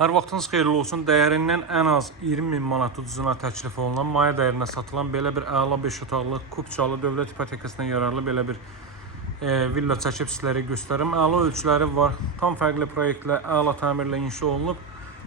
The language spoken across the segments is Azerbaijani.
Hər vaxtınız xeyirli olsun. Dəyərindən ən az 20.000 manat ucuzuna təklif olunan, maya dəyərinə satılan belə bir əla 5 otaqlı, kupçalı, dövlət ipotekasına yararlı belə bir villa çəkib sizlərə göstərim. Əla ölçüləri var. Tam fərqli proyektlə, əla təmirlə inşa olunub.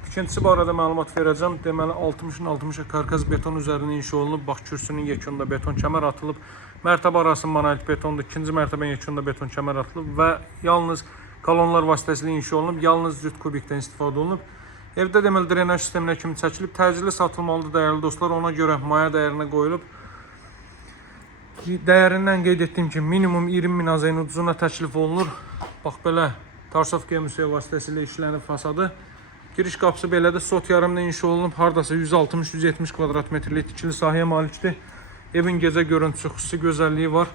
İkincisi barədə məlumat verəcəm. Deməli 60'ın 60'a karkaz beton üzərində inşa olunub. Bax, kürsünün yekununda beton kəmər atılıb. Mərtəbə arası monolit betondur. İkinci mərtəbənin yekununda beton kəmər atılıb və yalnız kolonlar vasitəsilə inşa olunub. Yalnız cüt kubikdən istifadə olunub. Evdə deməli drenaj sisteminə kimi çəkilib. Təcili satılmalıdır dəyərli dostlar. Ona görə maya dəyərinə qoyulub. Dəyərindən qeyd etdiyim kimi minimum 20.000 azayın ucuzuna təklif olunur. Bax belə Tarsovka müsəyə vasitəsilə işlənib fasadı. Giriş qapısı belədir. Sot yarımda inşa olunub. Hardasa 160-170 kvadrat metrlik tikili sahəyə malikdir. Evin gecə görüntüsü, xüsusi gözəlliyi var.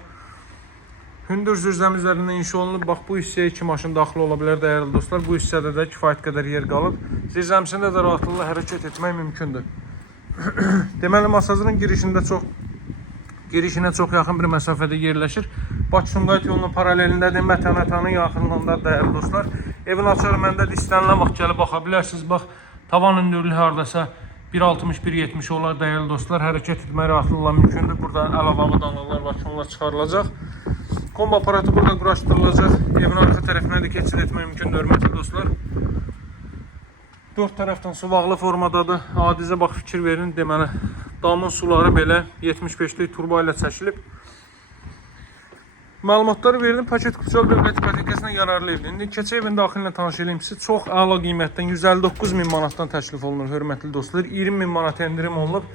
Hündür zürzəm üzərində inşa olunub. Bax, bu hissəyə 2 maşın daxil ola bilər dəyərli dostlar. Bu hissədə də kifayət qədər yer qalır. Zirzəmisində də rahatlıqla hərəkət etmək mümkündür. Deməli, masajın girişinə çox yaxın bir məsafədə yerləşir. Bakı-Sumqayıt yolunun paralelindədir. Mətənətanın yaxınlığında dəyərli dostlar. Evin açarı məndədir. İstənilən vaxt gəlib baxa bilərsiniz. Bax, tavan hündürlüyü hardasa 1.60-1.70 olar dəyərli dostlar. Hərəkət etmək rahatlıqla mümkündür. Burada əlavə avadanlıqlar var ki, onlar çıxarılacaq. Kombi aparatı burada quraşdırılacaq. Evin arxa tərəfinə də keçid etmək mümkündür, hörmətli dostlar. 4 tərəfdən suvaqlı formadadır. Adicə bax, fikir verin. Deməli, damın suları belə 75'lik turbo ilə çəkilib. Məlumatları verildim. Paket kupçalı dövlət ipotekasına yararlı evdir. İndi keçə evin daxilinə tanış edeyim sizi. Çox əla qiymətdən 159.000 manatdan təklif olunur, hörmətli dostlar. 20.000 manat endirim olunub.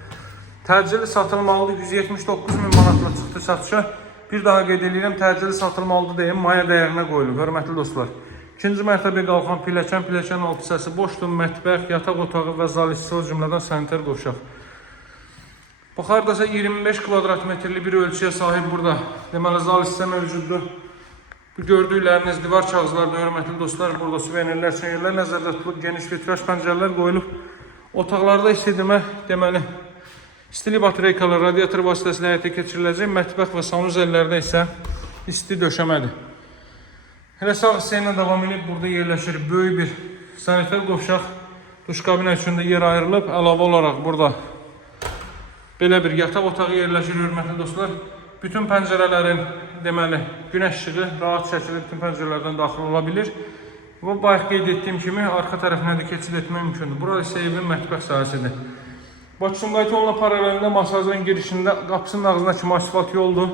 Təcili satılmalıdır. 179.000 manatla çıxdı satışa. Bir daha qeyd edirəm, təcili satılmalıdır deyim, maya dəyərinə qoyulub, hörmətli dostlar. İkinci mərtəbəyə qalxan pilləkən alt hissəsi boşdur, mətbəx, yataq otağı və zal hissəsi, o cümlədən sanitar qovşaq. Bax, hardasa 25 kvadrat metrli bir ölçüyə sahib burada. Deməli, zal hissə mövcuddur. Bu gördükləriniz divar kağızlarda, hörmətli dostlar, burada suvenirlər, çeyrlər nəzərdə tutulub, geniş vitraj pəncərələr qoyulub. Otaqlarda isitmə, deməli, İstili batareykalar radiator vasitəsilə həyata keçiriləcək. Mətbəx və sanuzellərdə isə isti döşəmədir. Hələ sağ hissəylə davam edib burada yerləşir böyük bir sanitar qovşaq. Duş kabinə üçün də yer ayrılıb. Əlavə olaraq burada belə bir yataq otağı yerləşir, hörmətli dostlar. Bütün pəncərələrin deməli günəş işığı rahat şəkildə bütün pəncərələrdən daxil ola bilir. Və bayaq qeyd etdiyim kimi arxa tərəfinə də keçid etmək mümkündür. Burası isə evin mətbəx sahəsidir. Bakı-Sumqayıt yoluna paralelində masajın girişində qapısının ağzına kimi asfalt yoldur.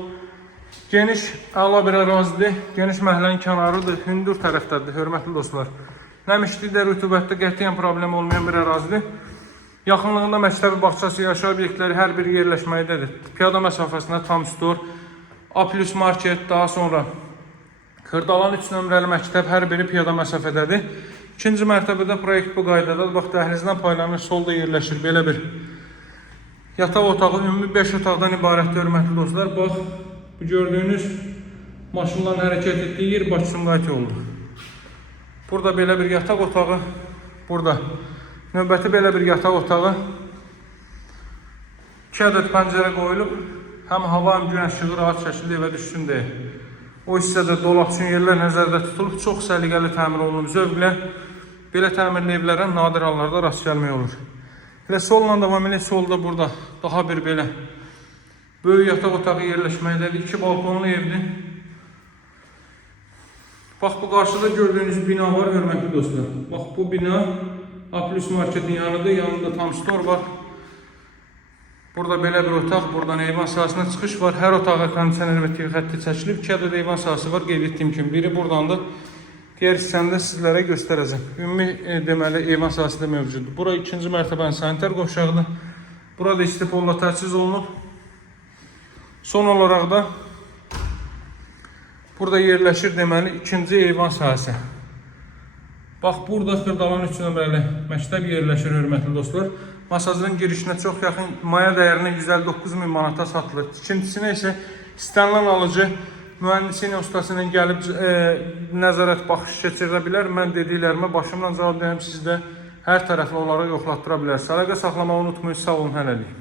Geniş, əla bir ərazidir. Geniş məhəllənin kənarıdır. Hündür tərəfdədir, hörmətli dostlar. Nəmişlikdə, rütubətdə qətiyyən problem olmayan bir ərazidir. Yaxınlığında məktəbi, bağçası, yaşayış obyektləri hər biri yerləşməkdədir. Piyada məsafəsində tam stor, A+ market, daha sonra Xırdalan 3 nömrəli məktəb hər biri piyada məsafədədir. İkinci mərtəbədə proyekt bu qaydadadır. Bax, dəhlizdən paylanır, solda yerləşir belə bir yataq otağı, ümumi 5 otaqdan ibarətdir, hörmətli dostlar. Bax, bu gördüyünüz maşınların hərəkət etdiyi yer Bakı-Sumqayıt yoludur. Burada belə bir yataq otağı, burada növbəti belə bir yataq otağı. 2 ədəd pəncərə qoyulub, həm hava, həm günəş işığı rahat şəkildə evə düşsün deyə. O hissədə dolaq üçün yerlər nəzərdə tutulub, çox səliqəli təmir olunub, zövqlə. Belə təmirli evlərə nadir hallarda rast gəlmək olur. Elə solla davam edək, solda burada daha bir belə böyük yataq otağı yerləşməkdədir. 2 balkonlu evdir. Bax, bu qarşıda gördüyünüz bina var, hörmətli dostlar. Bax, bu bina A+ marketin yanıdır, yanında tam stor var. Burada belə bir otaq, buradan eyvan sahasına çıxış var. Hər otağa kondisioner və TV xətti çəkilib. 2 ədəd eyvan sahası var, qeyd etdiyim kimi. Biri buradandır. Diğer hissəni də sizlərə göstərəcəm. Ümumi deməli eyvan sahası da mövcuddur. Bura ikinci mərtəbənin sanitar qovşağıdır. Burada istipolla təchiz olunub. Son olaraq da burada yerləşir deməli ikinci eyvan sahəsi. Bax, burada Xırdalan 3 nömrəli məktəb yerləşir, hörmətli dostlar. Masajın girişinə çox yaxın, maya dəyərinə 159.000 manata satılır. İkincisinə isə istənilən alıcı mühəndisinin ustasına gəlib nəzarət baxış keçirə bilər. Mən dediklərimə başımdan cavab deyəm, siz də hər tərəfli olaraq yoxlatdıra bilərsiniz. Əlaqə saxlamağı unutmayın, sağ olun, hələlik.